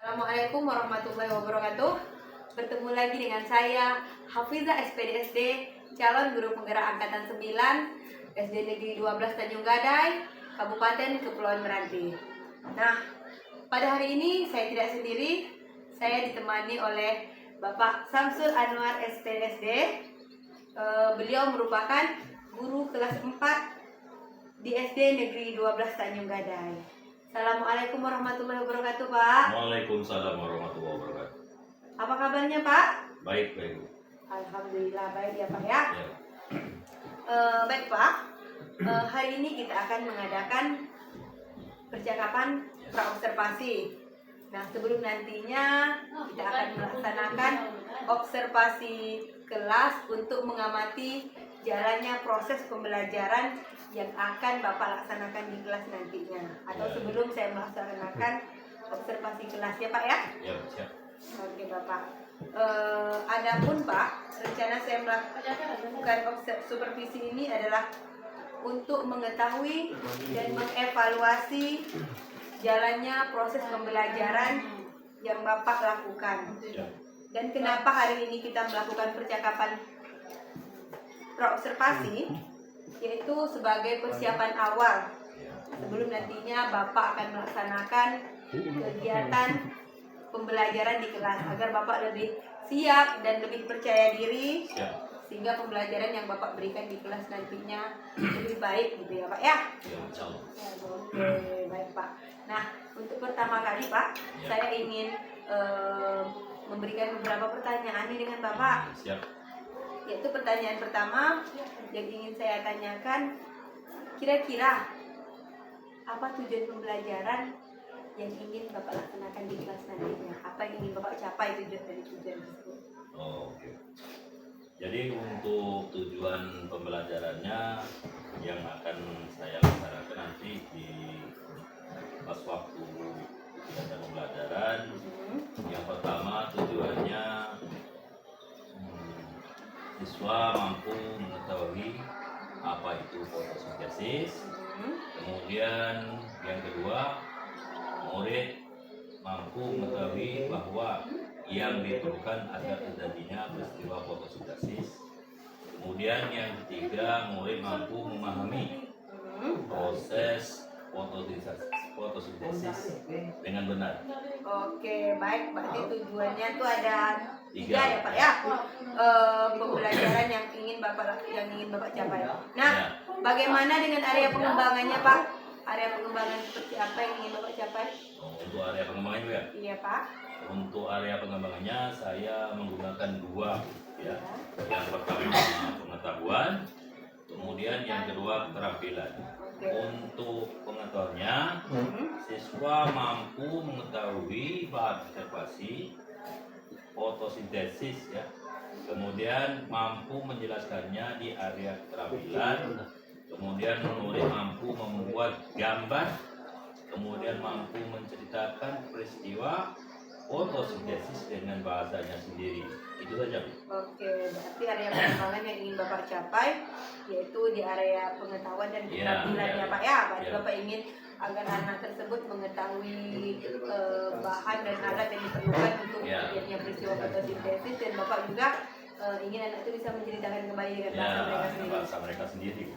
Assalamualaikum warahmatullahi wabarakatuh. Bertemu lagi dengan saya Hafizah SPDSD, calon guru penggerak angkatan 9 SD Negeri 12 Tanjung Gadai, Kabupaten Kepulauan Meranti. Nah, pada hari ini saya tidak sendiri, saya ditemani oleh Bapak Samsul Anwar SPDSD. Beliau merupakan guru kelas 4 di SD Negeri 12 Tanjung Gadai. Assalamualaikum warahmatullahi wabarakatuh, Pak. Waalaikumsalam warahmatullahi wabarakatuh. Apa kabarnya, Pak? Baik, baik. Alhamdulillah baik ya, Pak ya. Ya. Baik, Pak. Hari ini kita akan mengadakan percakapan praobservasi. Nah, sebelum nantinya kita akan melaksanakan observasi kelas untuk mengamati jalannya proses pembelajaran yang akan Bapak laksanakan di kelas nantinya. Atau sebelum saya melaksanakan observasi kelas ya, Pak ya? Ya, siap. Oke, Bapak. Adapun Pak, rencana saya melakukan supervisi ini adalah untuk mengetahui dan mengevaluasi jalannya proses pembelajaran yang Bapak lakukan. Ya. Dan kenapa hari ini kita melakukan percakapan praobservasi, yaitu sebagai persiapan awal sebelum nantinya Bapak akan melaksanakan kegiatan pembelajaran di kelas, agar Bapak lebih siap dan lebih percaya diri, Siap. sehingga pembelajaran yang Bapak berikan di kelas nantinya lebih baik gitu ya, Pak ya. Ya, insyaallah. Oke, baik, Pak. Nah, untuk pertama kali, Pak, saya ingin memberikan beberapa pertanyaan nih dengan Bapak. Siap. Yaitu pertanyaan pertama yang ingin saya tanyakan, kira-kira apa tujuan pembelajaran yang ingin Bapak laksanakan di kelas nantinya? Apa yang ingin Bapak capai tujuan dari tujuan tersebut? Oh, oke. Jadi untuk tujuan pembelajarannya yang akan saya laksanakan nanti di pas waktu kegiatan pembelajaran, yang pertama tujuannya siswa mampu mengetahui apa itu fotosintesis. Kemudian yang kedua, murid mampu mengetahui bahwa yang diperlukan agar terjadinya peristiwa fotosintesis. Kemudian yang ketiga, murid mampu memahami proses fotosintesis dengan benar. Oke, baik. Berarti tujuannya tuh ada tiga Tiga. ya, Pak ya. Pembelajaran yang ingin Bapak capai. Nah, bagaimana dengan area pengembangannya, Pak? Area pengembangan seperti apa yang ingin Bapak capai? Untuk area pengembangan itu ya. Iya, Pak. Untuk area pengembangannya saya menggunakan dua ya. Yang pertama pengetahuan, kemudian yang kedua keterampilan. Untuk pengetahuannya, siswa mampu mengetahui bahan observasi fotosintesis ya. Kemudian mampu menjelaskannya di area keterampilan. Kemudian murid mampu membuat gambar. Kemudian mampu menceritakan peristiwa fotosintesis dengan bahasanya sendiri. Itu saja. Oke, berarti area pengembangan yang ingin Bapak capai yaitu di area pengetahuan dan keterampilan ya, Pak ya. Berarti Bapak ingin agar anak tersebut mengetahui bahan dan alat yang diperlukan untuk terjadinya peristiwa fotosintesis, dan Bapak juga ingin anak itu bisa menceritakan kembali dengan bahasa mereka sendiri.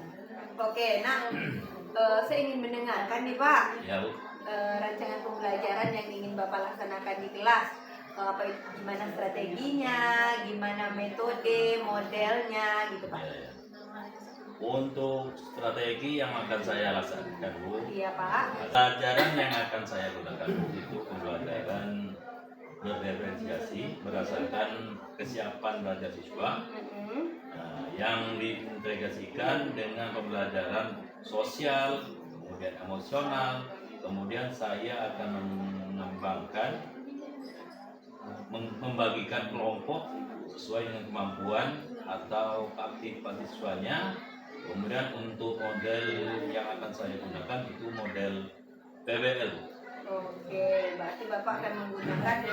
Oke, nah saya ingin mendengarkan nih, Pak, rancangan pembelajaran yang ingin Bapak laksanakan di kelas. Gimana strateginya, gimana metode, modelnya gitu, Pak. Untuk strategi yang akan saya laksanakan, Bu. Iya, Pak. Pelajaran yang akan saya gunakan itu pembelajaran berdiferensiasi berdasarkan kesiapan belajar siswa. Yang diintegrasikan dengan pembelajaran sosial, kemudian emosional, kemudian saya akan membagikan kelompok sesuai dengan kemampuan atau aktivitas siswanya. Kemudian untuk model yang akan saya gunakan itu model PBL. Oke, berarti Bapak akan menggunakan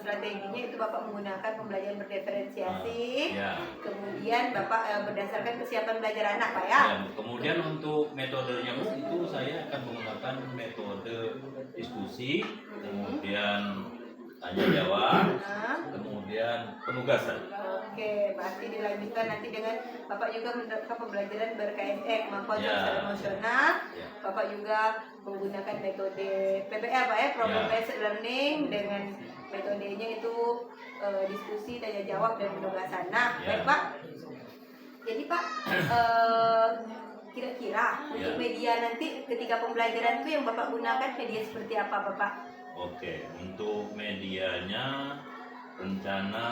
strateginya itu Bapak menggunakan pembelajaran berdiferensiasi. Ya. Kemudian Bapak berdasarkan kesiapan belajar anak, Pak ya. Dan kemudian untuk metodenya itu saya akan menggunakan metode diskusi, kemudian tanya jawab, kemudian penugasan. Oke, berarti dilanjutkan nanti dengan Bapak juga menerapkan pembelajaran berKSE, kemampuan sosial emosional. Bapak juga menggunakan metode PBL, Pak ya, problem based learning, dengan metodenya itu diskusi, tanya jawab, dan penugasan. Nah, baik Pak. Jadi Pak, kira-kira untuk media nanti ketika pembelajaran itu yang Bapak gunakan media seperti apa, Bapak? Oke, untuk medianya rencana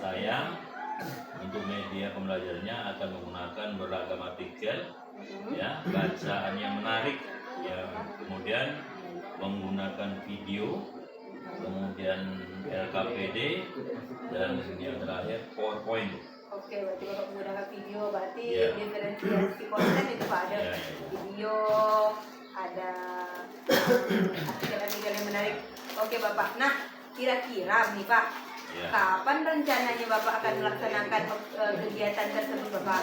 saya untuk media pembelajarannya akan menggunakan beragam artikel, ya, bacaan yang menarik, ya, kemudian menggunakan video, kemudian LKPD, dan yang terakhir PowerPoint. Oke, berarti Bapak menggunakan video, berarti diferensiasi konten itu Pak, ada video, ada artikel-artikel yang menarik. Oke Bapak, nah kira-kira nih Pak, kapan rencananya Bapak akan melaksanakan kegiatan tersebut Bapak?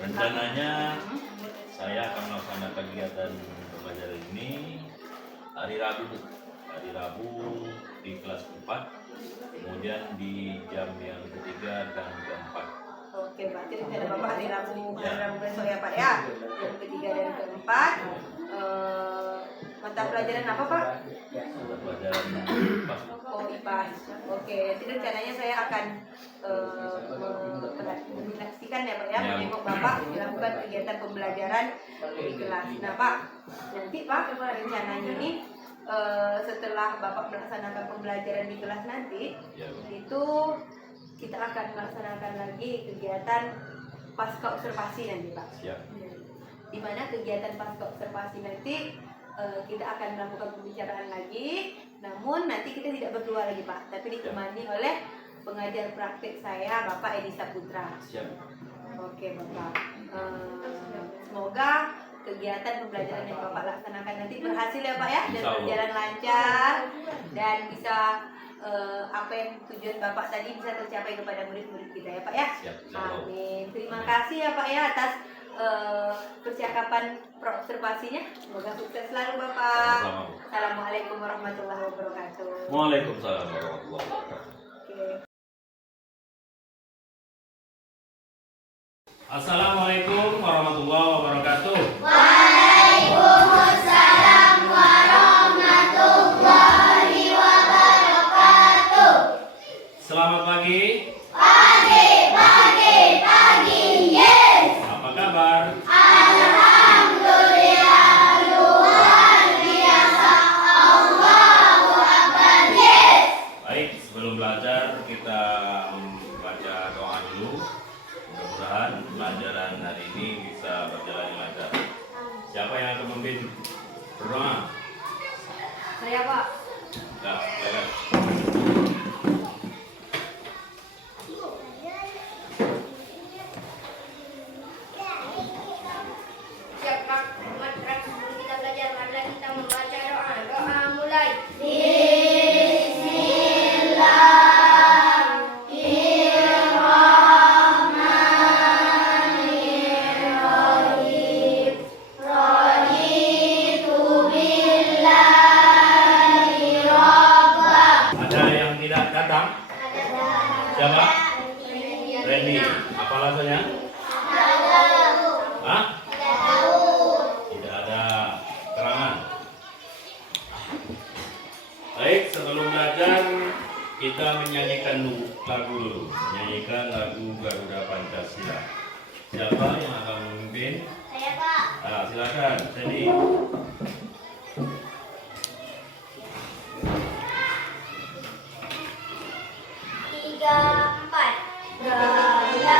Rencananya saya akan melaksanakan kegiatan pembelajaran ini hari Rabu di kelas 4, kemudian di jam yang ketiga dan keempat. Oke, berarti rencana Bapak hari Rabu besok ya Pak ya, jam ketiga dan keempat. Mata pelajaran apa Pak? Mata pelajaran IPA. Oh IPA. Oke, jadi rencananya saya akan menyaksikan ya Pak ya, menengok Bapak melakukan kegiatan pembelajaran di kelas. Nah Pak, nanti Pak rencananya ini setelah Bapak melaksanakan pembelajaran di kelas nanti, itu kita akan melaksanakan lagi kegiatan pasca observasi nanti Pak. Di mana kegiatan pasca observasi nanti kita akan melakukan pembicaraan lagi, namun nanti kita tidak berdua lagi Pak, tapi ditemani oleh pengajar praktik saya Bapak Edi Saputra. Oke Bapak, semoga kegiatan pembelajaran yang Bapak laksanakan nanti berhasil ya Pak ya, dan berjalan lancar, dan bisa apa yang tujuan Bapak tadi bisa tercapai kepada murid-murid kita ya Pak ya. Amin. Terima kasih ya Pak ya atas percakapan observasinya. Semoga sukses selalu Bapak. Assalamualaikum warahmatullahi wabarakatuh. Waalaikumsalam warahmatullahi wabarakatuh. Assalamualaikum warahmatullahi wabarakatuh. Waalaikumsalam warahmatullahi wabarakatuh. Selamat pagi. Pagi, yes. Apa kabar? Alhamdulillah, luar biasa. Allahu Akbar, yes. Baik, sebelum belajar kita membaca doa dulu. Mudah-mudahan pelajaran hari ini bisa berjalan lancar. Siapa yang akan memimpin berdoa? Saya Pak. Ya, silakan. Siap Pak, mari sebelum kita belajar, marilah kita membaca doa. Doa mulai. Ada yang tidak datang? Siapa? Randy. Apa alasannya? Hah? Tidak ada keterangan. Baik, sebelum belajar kita menyanyikan lagu dulu. Menyanyikan lagu Garuda Pancasila. Siapa yang akan memimpin? Saya Pak. Nah, silakan, Randy. Tiga, empat. Pancasila.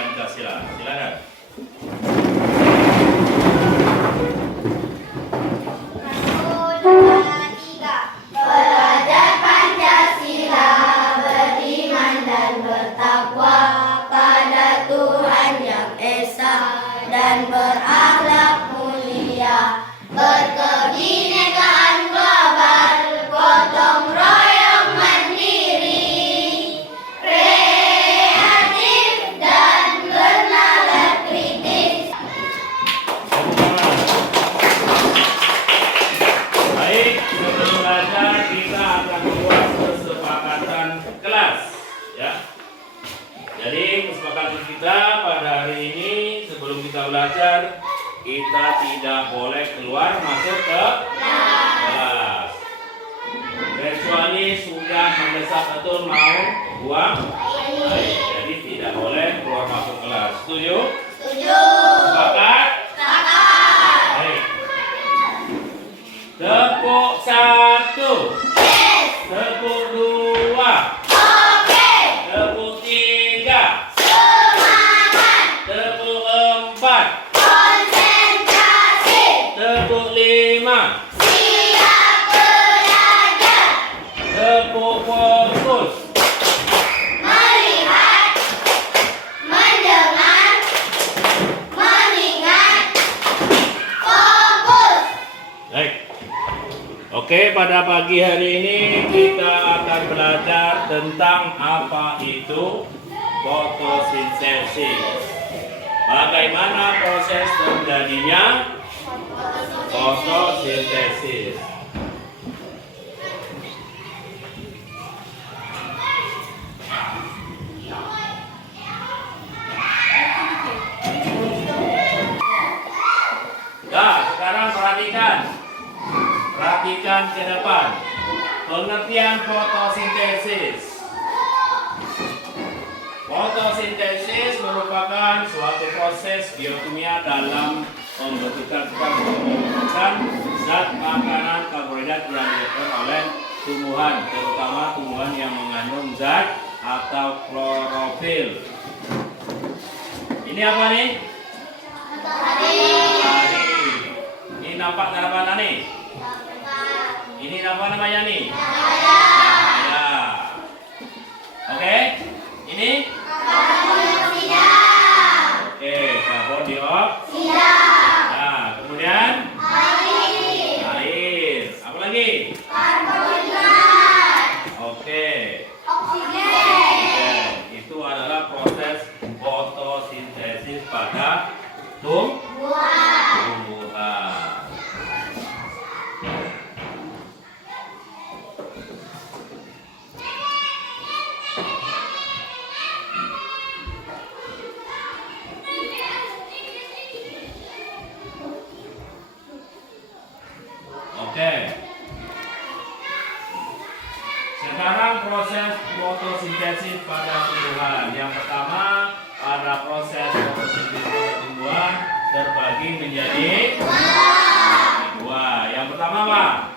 Pancasila. Silakan. Belajar Pancasila, beriman dan bertakwa pada Tuhan yang Esa dan berakhlak mulia, berkebinekaan global, gotong royong mandiri, kreatif dan bernalar kritis. Baik, sebelum belajar kita akan membuat kesepakatan kelas, ya. Jadi kesepakatan kita pada hari ini sebelum kita belajar, kita tidak boleh keluar masuk ke kelas. Kecuali sudah mendesak betul mau buang air. Jadi tidak boleh keluar masuk kelas. Setuju? Setuju. Sepakat? Sepakat. Baik. Tepuk 1. Yes. Tepuk 2. Oke. Tepuk 3. Semangat. Tepuk 4. Konsentrasi. Tepuk 5. Siap belajar. Tepuk fokus. Melihat. Mendengar. Mengingat. Fokus. Baik. Oke, pada pagi hari ini kita akan belajar tentang apa itu fotosintesis. Bagaimana proses terjadinya fotosintesis. Nah, sekarang perhatikan. Perhatikan ke depan. Pengertian fotosintesis. Fotosintesis merupakan suatu proses biokimia dalam pembentukan zat makanan karbohidrat yang dilakukan oleh tumbuhan, terutama tumbuhan yang mengandung zat atau klorofil. Ini apa nih? Matahari. Ini nampak tanda-tanda nih? Ini apa namanya nih? Cahaya. Oke? Ini? Oke, karbon dioksida. Nah, kemudian? Air. Apa lagi? Oke. Oksigen. Itu adalah proses fotosintesis pada tumbuhan. Oke. Sekarang proses fotosintesis pada tumbuhan. Yang pertama, pada proses fotosintesis pada tumbuhan terbagi menjadi dua. Yang pertama apa?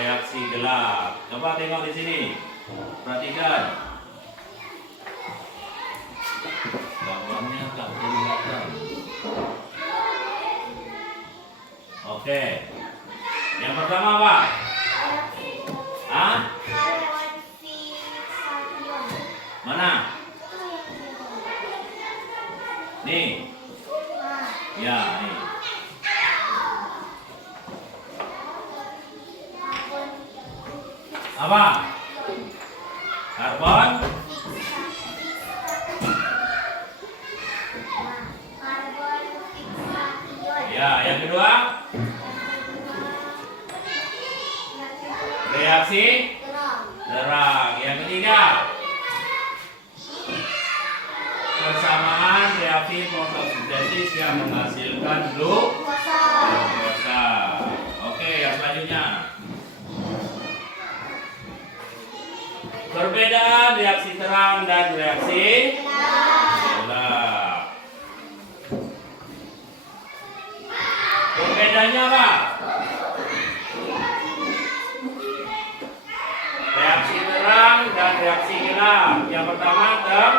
Reaksi gelap. Coba tengok di sini. Perhatikan. Gambarnya tak kelihatan. Oke. Yang pertama apa? Hah? Mana? Nih. Ya, nih. Apa? Karbon? Ya, yang kedua? Reaksi terang. Yang ketiga? Persamaan reaksi fotosintesis yang menghasilkan glukosa. Oke, yang selanjutnya. Perbedaan reaksi terang dan reaksi gelap. Perbedaannya apa? Reaksi terang dan reaksi gelap. Yang pertama terang.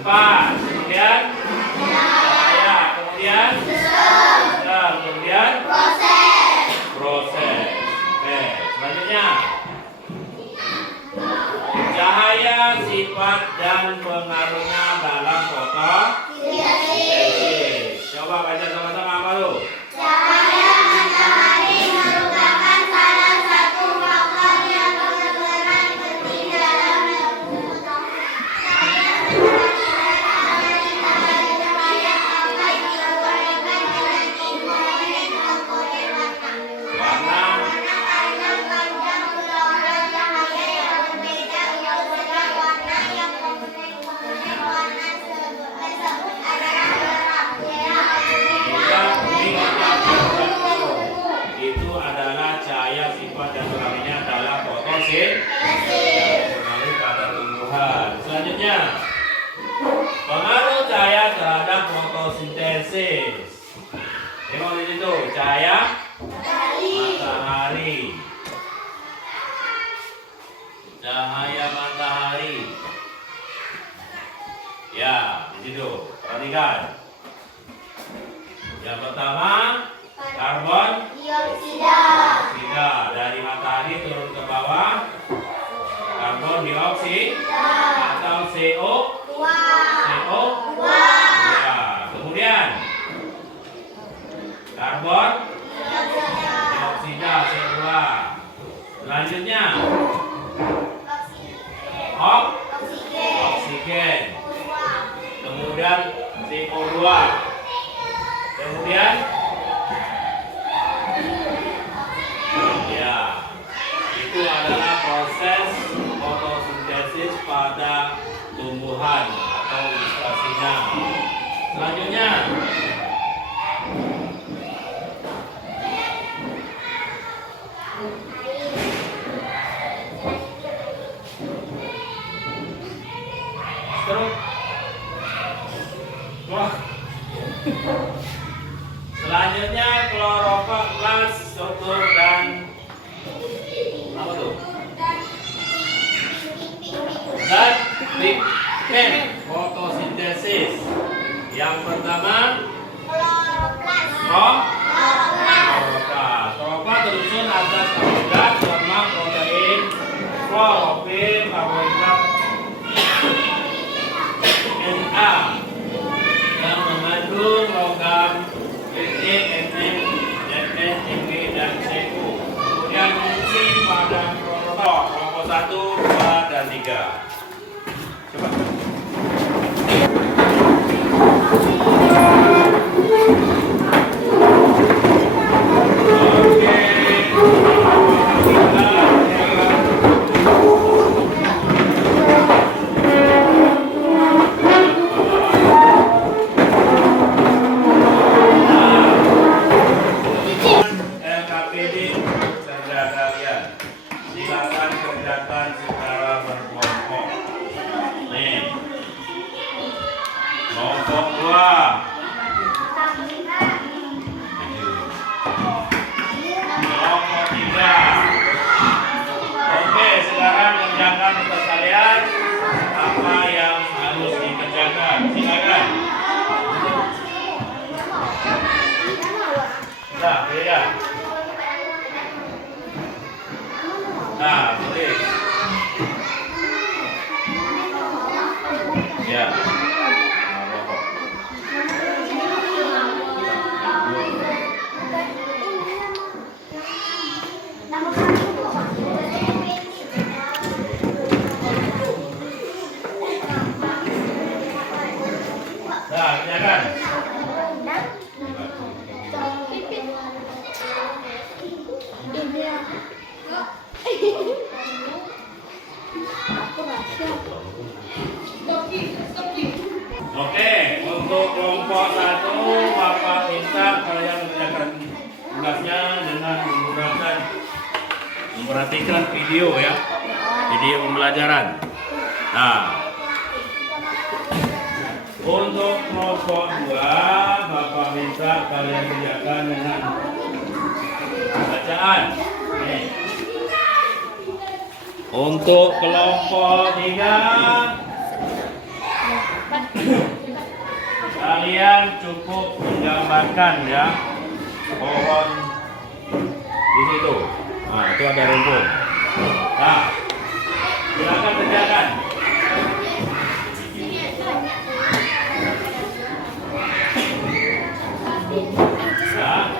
4. Kemudian cahaya. Kemudian kemudian proses. Oke, selanjutnya cahaya, sifat dan pengaruhnya dalam fotosintesis. Coba baca sama-sama apa tuh? Cahaya matahari merupakan salah satu faktor yang berperan penting dalam itu adalah cahaya, sifat dan pengaruhnya dalam fotosintesis pengaruh pada tumbuhan. Selanjutnya, pengaruh cahaya terhadap fotosintesis. Tengok di situ, cahaya matahari. Cahaya matahari. Ya, di situ. Perhatikan. Yang pertama, karbon dioksida. dioksida dari matahari turun ke bawah. Karbon dioksida atau CO. CO. Ya. Kemudian karbon dioksida CO2. Selanjutnya oksigen. Kemudian CO2. Kemudian ya, itu adalah proses fotosintesis pada tumbuhan atau ilustrasinya. Selanjutnya struk. Wah. Selanjutnya klorofil, struktur dan apa tuh? Dan pigmen fotosintesis. Yang pertama klorofil tersusun atas karbohidrat, lemak, protein, klorofil, karbohidrat Na yang mengandung logam Fe, Mn, Zn, Mg, dan Cu. Kemudian fungsi pada kelompok 1, 2, dan 3. Coba. Silakan kerjakan secara berkelompok. Nih, kelompok 2. Kelompok 3. Oke, sekarang kerjakan untuk kalian apa yang harus dikerjakan. Silakan. Nah, beda. Nah, boleh. Ya. Nah, kerjakan. Oke, untuk kelompok 1 Bapak minta kalian mengerjakan tugasnya dengan memperhatikan video ya, video pembelajaran. Nah, untuk kelompok 2 Bapak minta kalian kerjakan dengan bacaan. Nih. Untuk kelompok 3 kalian cukup menggambarkan ya pohon di situ. Nah, itu ada rumput. Nah, silakan kerjakan. Nah.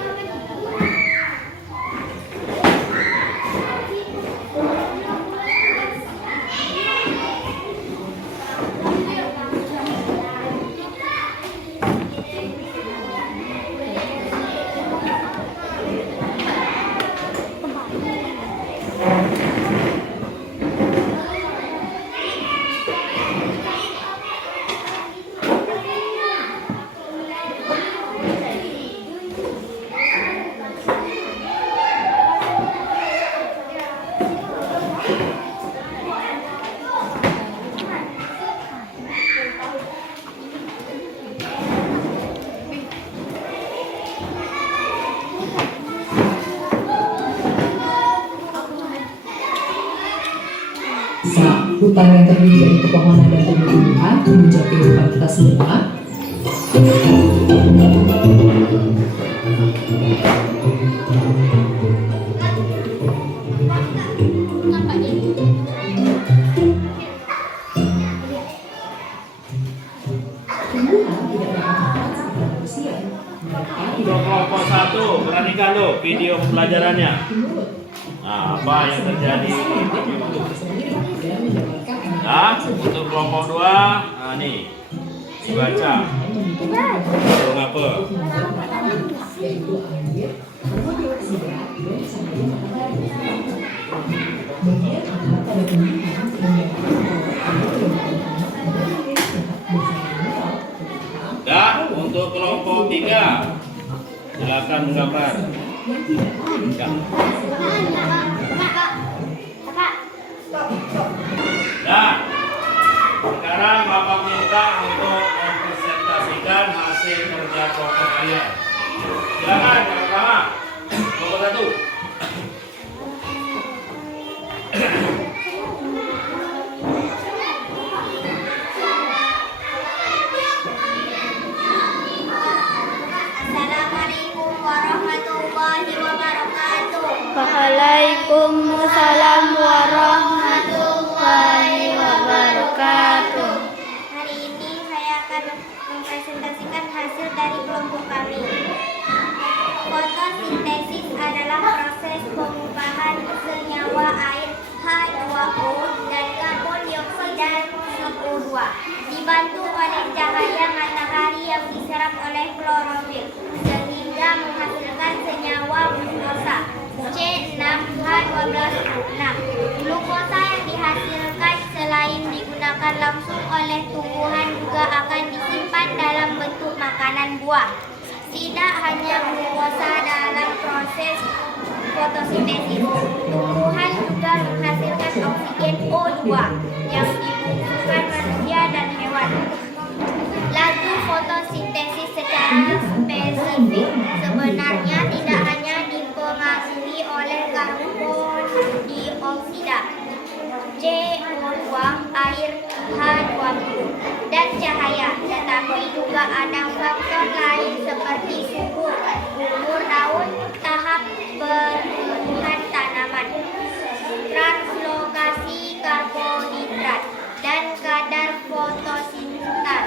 Hutan yang terdiri dari pepohonan dan tumbuh-tumbuhan menjadi kehidupan kita semua. Tumbuhan tidak dapat secara manusia. Mereka Untuk kelompok 1, perhatikan dulu video pembelajarannya. Nah, apa yang terjadi? Nah, untuk kelompok 2, nah nih dibaca. Burung apa? Dan untuk kelompok 3, silakan menggambar. Nah, sekarang Bapak minta untuk mempresentasikan hasil kerja kelompok kalian. Silakan, yang pertama, kelompok 1. Assalamualaikum warahmatullahi wabarakatuh. Waalaikumsalam warahmatullahi wabarakatuh. Hari ini saya akan mempresentasikan hasil dari kelompok kami. Fotosintesis adalah proses pengupahan senyawa air H2O dan karbon dioksida CO2 dibantu oleh cahaya matahari yang diserap oleh klorofil sehingga menghasilkan senyawa glukosa C6H12O6. Glukosa yang dihasilkan selain digunakan langsung oleh tumbuhan juga akan disimpan dalam bentuk makanan buah. Tidak hanya glukosa dalam proses fotosintesis, tumbuhan juga menghasilkan oksigen O2 yang dibutuhkan manusia dan hewan. Laju fotosintesis secara spesifik sebenarnya tidak hanya dipengaruhi oleh karbon dioksida, CO2, air H2O, dan cahaya, tetapi juga ada faktor lain seperti suhu, umur daun, tahap pertumbuhan tanaman, translokasi karbohidrat, dan kadar fotosintas.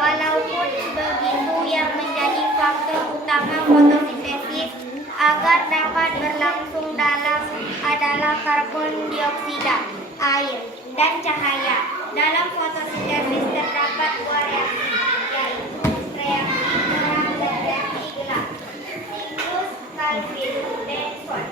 Walaupun begitu, yang menjadi faktor utama fotosintesis agar dapat berlangsung dalam adalah karbon dioksida, air, dan cahaya. Dalam fotosintesis terdapat dua reaksi, yaitu reaksi terang dan reaksi gelap. Siklus Calvin-Benson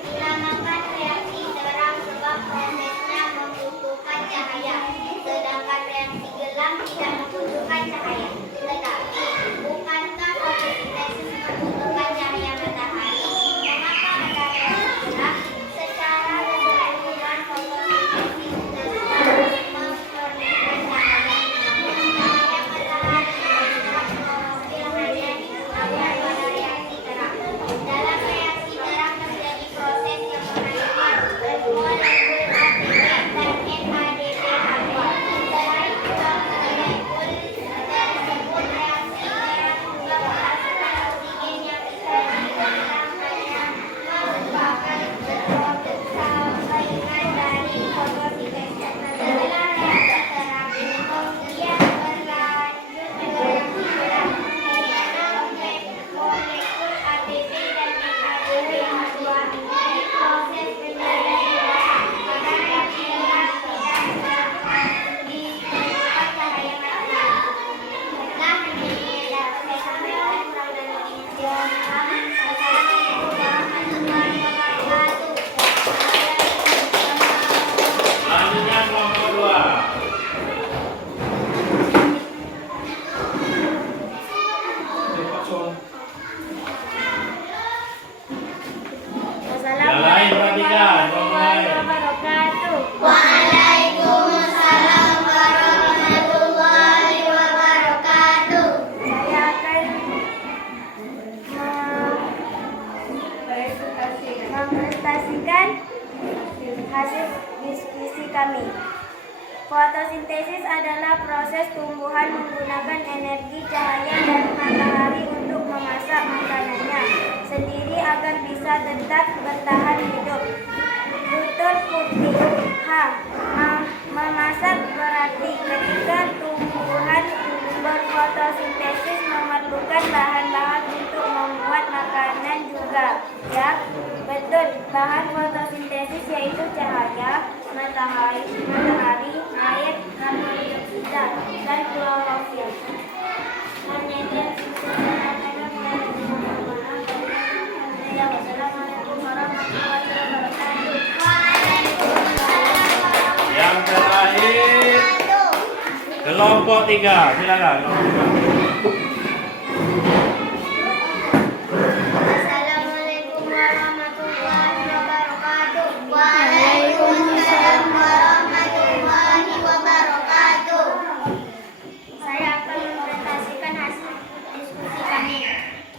dinamakan reaksi terang sebab prosesnya membutuhkan cahaya, sedangkan reaksi gelap tidak membutuhkan cahaya. Tetapi, bukankah fotosintesis membutuhkan cahaya matahari? Mengapa ada reaksi gelap? Secara keseluruhan fotosintesis memerlukan Fotosintesis adalah proses tumbuhan menggunakan energi cahaya dari matahari untuk memasak makanannya sendiri agar bisa tetap bertahan hidup. Tutur putih. H. Memasak berarti ketika tumbuhan berfotosintesis memerlukan bahan-bahan untuk membuat makanan juga. Ya, betul. Bahan fotosintesis yaitu cahaya, matahari, air, karbon dioksida, dan klorofil. Assalamualaikum warahmatullahi wabarakatuh. Yang terakhir kelompok 3, silakan. Assalamualaikum warahmatullahi wabarakatuh. Waalaikumsalam warahmatullahi wabarakatuh. Saya akan mempresentasikan hasil diskusi kami.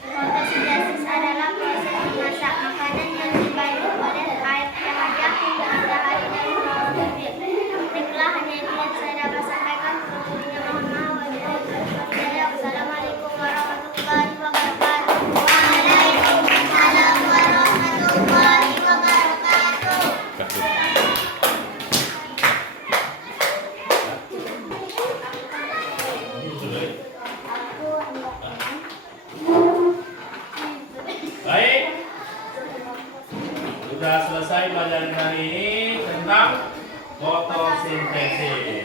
Fotosintesis adalah proses memasak makanan yang dibantu oleh air cahaya matahari dan klorofil. Baiklah, hanya itu yang saya dapat sampaikan. Kurangnya mohon maaf. Wassalamualaikum warahmatullahi wabarakatuh. Waalaikumsalam warahmatullahi wabarakatuh. Baik, sudah selesai pelajaran hari ini tentang fotosintesis.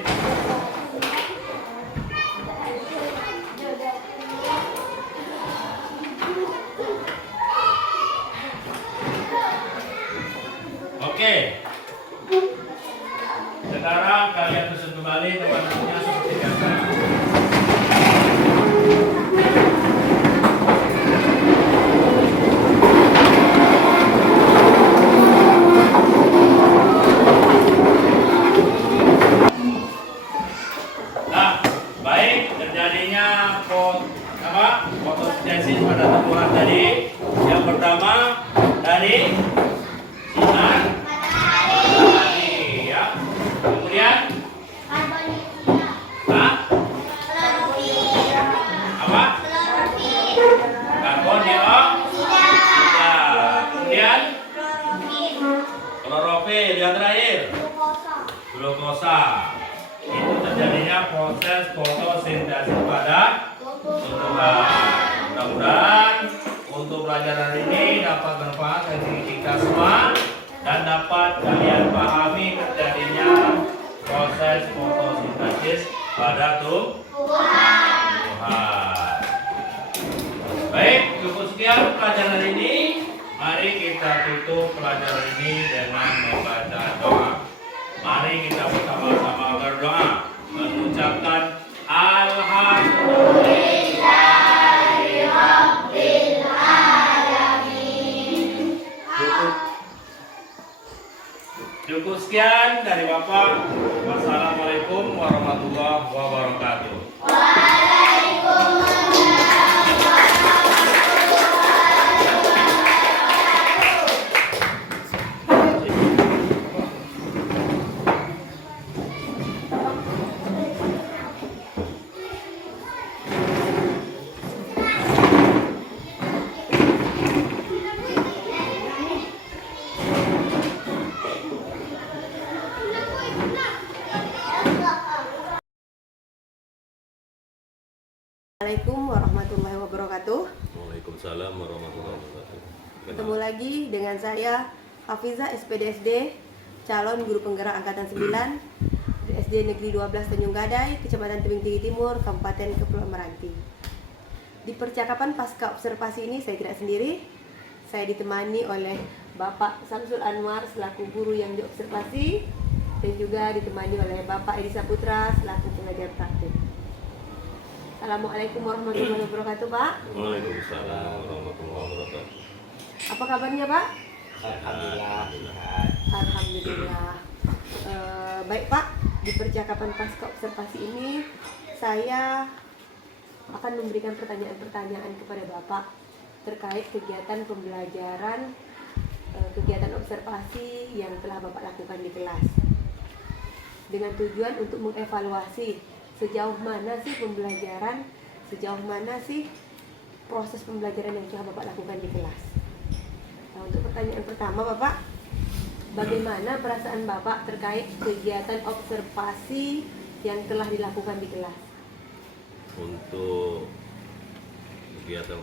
Oke, sekarang kalian susun kembali teman-temannya seperti biasa. Nah, baik, terjadinya fotosintesis pada tumbuhan tadi. Yang pertama dari sinar matahari, ya. Kemudian apa? Karbon dioksida. Kemudian klorofil. Yang terakhir glukosa. Itu terjadinya proses fotosintesis pada tumbuhan. Mudah-mudahan untuk pelajaran ini dapat bermanfaat bagi kita semua dan dapat kalian pahami terjadinya proses fotosintesis pada tumbuhan. Baik, cukup sekian pelajaran ini. Mari kita tutup pelajaran ini dengan membaca doa. Mari kita bersama-sama berdoa mengucapkan Alhamdulillahirabbil alamin. Cukup sekian dari Bapak. Wassalamualaikum warahmatullahi wabarakatuh. Assalamualaikum warahmatullahi wabarakatuh. Waalaikumsalam warahmatullahi wabarakatuh. Ketemu lagi dengan saya Hafizah SPDSD, calon guru penggerak angkatan 9 di SD Negeri 12 Tanjung Gadai, Kecamatan Tebing Tinggi Timur, Kabupaten Kepulauan Meranti. Di percakapan pasca observasi ini saya tidak sendiri. Saya ditemani oleh Bapak Samsul Anwar selaku guru yang diobservasi dan juga ditemani oleh Bapak Edi Saputra selaku pengajar praktik. Assalamualaikum warahmatullahi wabarakatuh, Pak. Waalaikumsalam warahmatullahi wabarakatuh. Apa kabarnya, Pak? Alhamdulillah. Alhamdulillah. Baik, Pak. Di percakapan pasca observasi ini saya akan memberikan pertanyaan-pertanyaan kepada Bapak terkait kegiatan pembelajaran, kegiatan observasi yang telah Bapak lakukan di kelas. dengan tujuan untuk mengevaluasi sejauh mana sih pembelajaran, sejauh mana sih proses pembelajaran yang telah Bapak lakukan di kelas. Nah, untuk pertanyaan pertama Bapak, bagaimana perasaan Bapak terkait kegiatan observasi yang telah dilakukan di kelas? Untuk kegiatan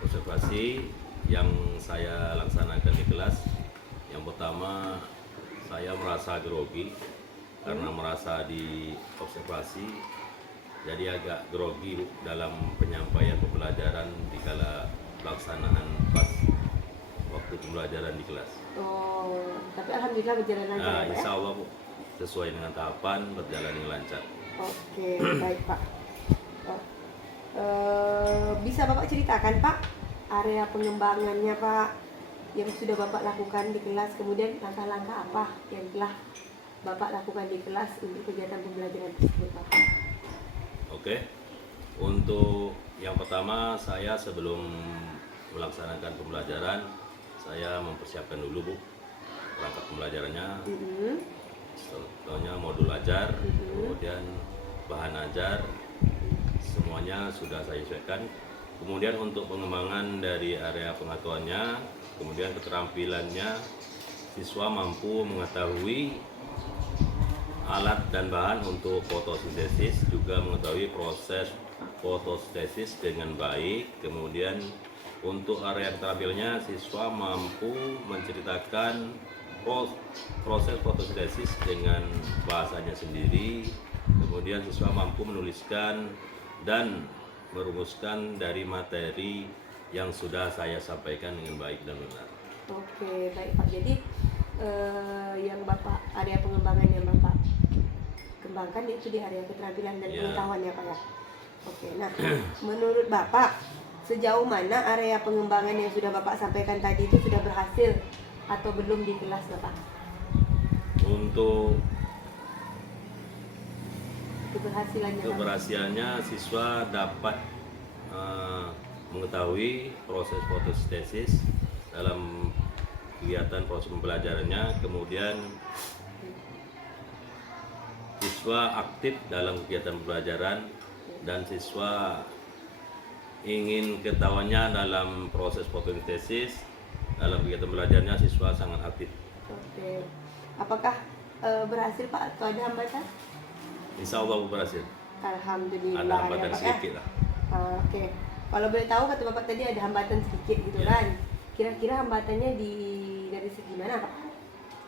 observasi yang saya laksanakan di kelas, yang pertama saya merasa grogi karena merasa di observasi, jadi agak grogi dalam penyampaian pembelajaran di kala pelaksanaan pas waktu pembelajaran di kelas. Oh, tapi alhamdulillah berjalan lancar Nah, ya, Pak, ya? insya Allah Bu, sesuai dengan tahapan, berjalan dengan lancar. Oke, baik Pak. Bisa Bapak ceritakan Pak area pengembangannya Pak yang sudah Bapak lakukan di kelas, kemudian langkah-langkah apa yang telah Bapak lakukan di kelas untuk kegiatan pembelajaran tersebut Pak? Oke, untuk yang pertama saya sebelum melaksanakan pembelajaran, saya mempersiapkan dulu Bu perangkat pembelajarannya. Contohnya modul ajar, kemudian bahan ajar, semuanya sudah saya sesuaikan. Kemudian untuk pengembangan dari area pengetahuannya, kemudian keterampilannya, siswa mampu mengetahui alat dan bahan untuk fotosintesis, juga mengetahui proses fotosintesis dengan baik. Kemudian untuk area keterampilannya, siswa mampu menceritakan proses fotosintesis dengan bahasanya sendiri. Kemudian siswa mampu menuliskan dan merumuskan dari materi yang sudah saya sampaikan dengan baik dan benar. Oke, baik Pak. Jadi yang Bapak, area pengembangan yang Bapak kembangkan itu di area keterampilan dan pengetahuan ya Pak ya. Oke, nah menurut Bapak sejauh mana area pengembangan yang sudah Bapak sampaikan tadi itu sudah berhasil atau belum di kelas Bapak? Untuk keberhasilannya siswa dapat mengetahui proses fotosintesis dalam kegiatan proses pembelajarannya. Kemudian siswa aktif dalam kegiatan pembelajaran dan siswa ingin ketahuannya dalam proses fotosintesis dalam kegiatan belajarnya, siswa sangat aktif. Oke, apakah berhasil Pak atau ada hambatan? Insya Allah berhasil. Alhamdulillah. Ada hambatan ya, Pak, sedikit ya? lah. Oke, kalau boleh tahu kata Bapak tadi ada hambatan sedikit gitu kan? Kira-kira hambatannya dari segi mana Pak?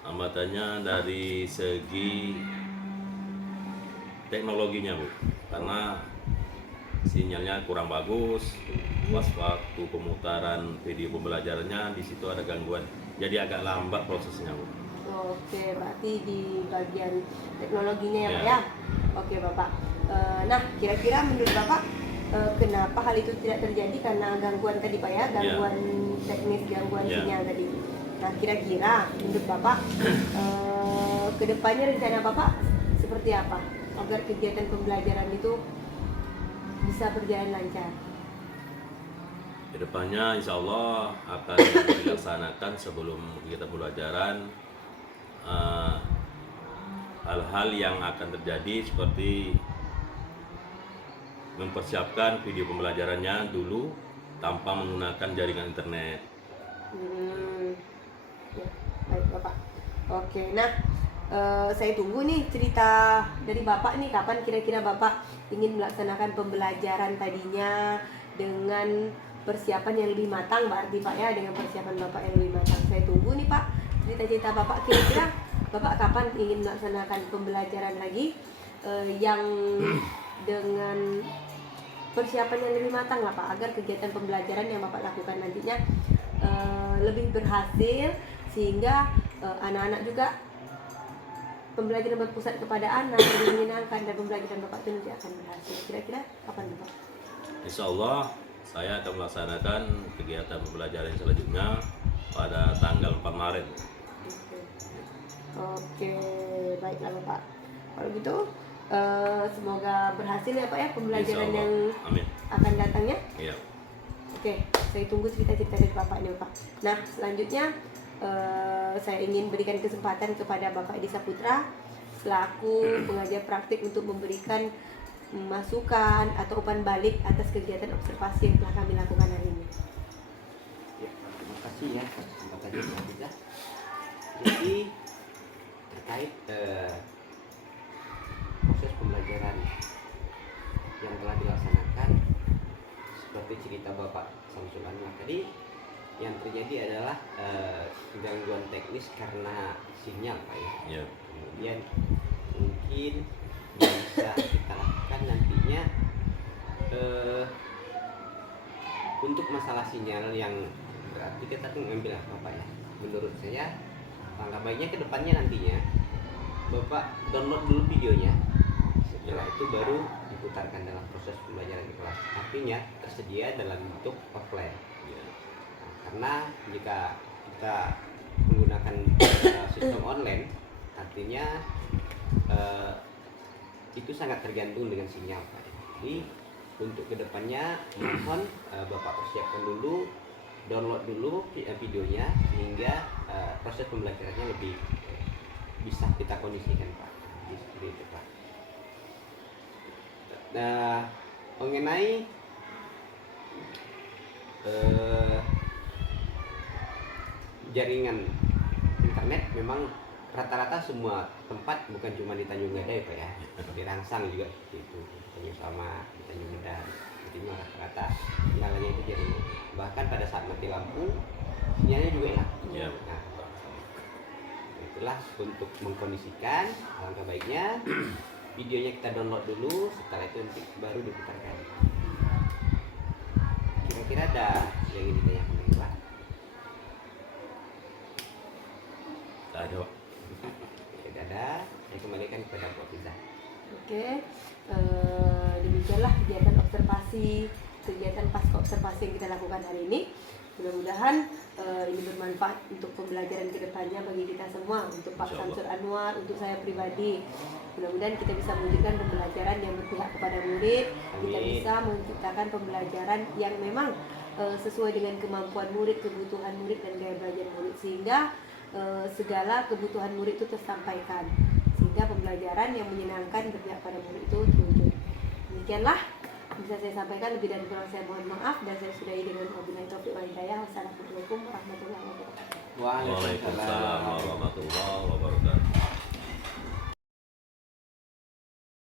Hambatannya dari segi teknologinya Bu, karena sinyalnya kurang bagus. Pas waktu pemutaran video pembelajarannya di situ ada gangguan, jadi agak lambat prosesnya Bu. Oke, berarti di bagian teknologinya ya Pak ya? Oke Bapak. Nah, kira-kira menurut Bapak kenapa hal itu tidak terjadi? Karena gangguan tadi Pak ya, gangguan teknis, gangguan sinyal tadi. Nah, kira-kira menurut Bapak kedepannya rencana Bapak seperti apa agar kegiatan pembelajaran itu bisa berjalan lancar? Kedepannya insya Allah akan dilaksanakan sebelum kegiatan pembelajaran hal-hal yang akan terjadi seperti mempersiapkan video pembelajarannya dulu tanpa menggunakan jaringan internet. Ya, baik Bapak. Oke, nah saya tunggu nih cerita dari Bapak nih, kapan kira-kira Bapak ingin melaksanakan pembelajaran tadinya dengan persiapan yang lebih matang berarti Pak ya, dengan persiapan Bapak yang lebih matang. Saya tunggu nih Pak cerita-cerita Bapak, kira-kira Bapak kapan ingin melaksanakan pembelajaran lagi yang dengan persiapan yang lebih matang lah Pak, agar kegiatan pembelajaran yang Bapak lakukan nantinya lebih berhasil, sehingga anak-anak juga pembelajaran berpusat kepada anak lebih menyenangkan dan pembelajaran Bapak itu nanti akan berhasil. Kira-kira kapan Bapak? Insya Allah saya akan melaksanakan kegiatan pembelajaran selanjutnya pada tanggal 4 Maret. Oke, baiklah Bapak. Kalau gitu semoga berhasil ya Pak ya pembelajaran yang Amin. akan datangnya. Iya. Oke, saya tunggu cerita-cerita dari Bapak nih Pak. Nah, selanjutnya saya ingin berikan kesempatan kepada Bapak Edi Saputra selaku pengajar praktik untuk memberikan masukan atau umpan balik atas kegiatan observasi yang telah kami lakukan hari ini. Ya, terima kasih ya atas kesempatannya Mbak Hafiza. Jadi terkait proses pembelajaran yang telah dilaksanakan seperti cerita Bapak Samsul Anwar tadi, yang terjadi adalah gangguan teknis karena sinyal Pak ya. Ya. Kemudian mungkin yang bisa kita lakukan nantinya untuk masalah sinyal yang berarti kita tuh ngambil apa Pak ya. Menurut saya langkah baiknya ke depannya nantinya Bapak download dulu videonya, setelah itu baru diputarkan dalam proses pembelajaran di kelas, artinya tersedia dalam bentuk offline. Karena jika kita menggunakan sistem online, artinya itu sangat tergantung dengan sinyal Pak. Jadi untuk kedepannya mohon Bapak persiapkan dulu, download dulu videonya sehingga proses pembelajarannya lebih bisa kita kondisikan Pak. Jadi seperti itu Pak. Nah, mengenai jaringan internet memang rata-rata semua tempat, bukan cuma di Tanjung Gadai Pak ya, di Rangsang juga seperti itu, Tanjung Sama, di Tanjung Medan, jadi rata-rata kendalanya itu jaringan. Bahkan pada saat mati lampu sinyalnya juga hilang. Ya. Nah, itulah untuk mengkondisikan. Alangkah baiknya videonya kita download dulu, setelah itu nanti baru diputarkan. Kira-kira ada yang ingin ditanyakan lagi Pak? Ada. Tidak ada, saya kembalikan kepada Pak Fiza. Oke, demikianlah kegiatan pasca observasi yang kita lakukan hari ini. Mudah-mudahan ini bermanfaat untuk pembelajaran kedepannya bagi kita semua, untuk Pak Samsul Anwar, untuk saya pribadi. Mudah-mudahan kita bisa mewujudkan pembelajaran yang berpihak kepada murid. Kita bisa menciptakan pembelajaran yang memang sesuai dengan kemampuan murid, kebutuhan murid dan gaya belajar murid, sehingga segala kebutuhan murid itu tersampaikan, sehingga pembelajaran yang menyenangkan berpihak pada murid itu terwujud. Demikianlah bisa saya sampaikan, lebih dan kurang saya mohon maaf, dan saya sudahi dengan wabillahi taufiq wal hidayah. Wassalamualaikum warahmatullahi wabarakatuh. Waalaikumsalam warahmatullahi wabarakatuh.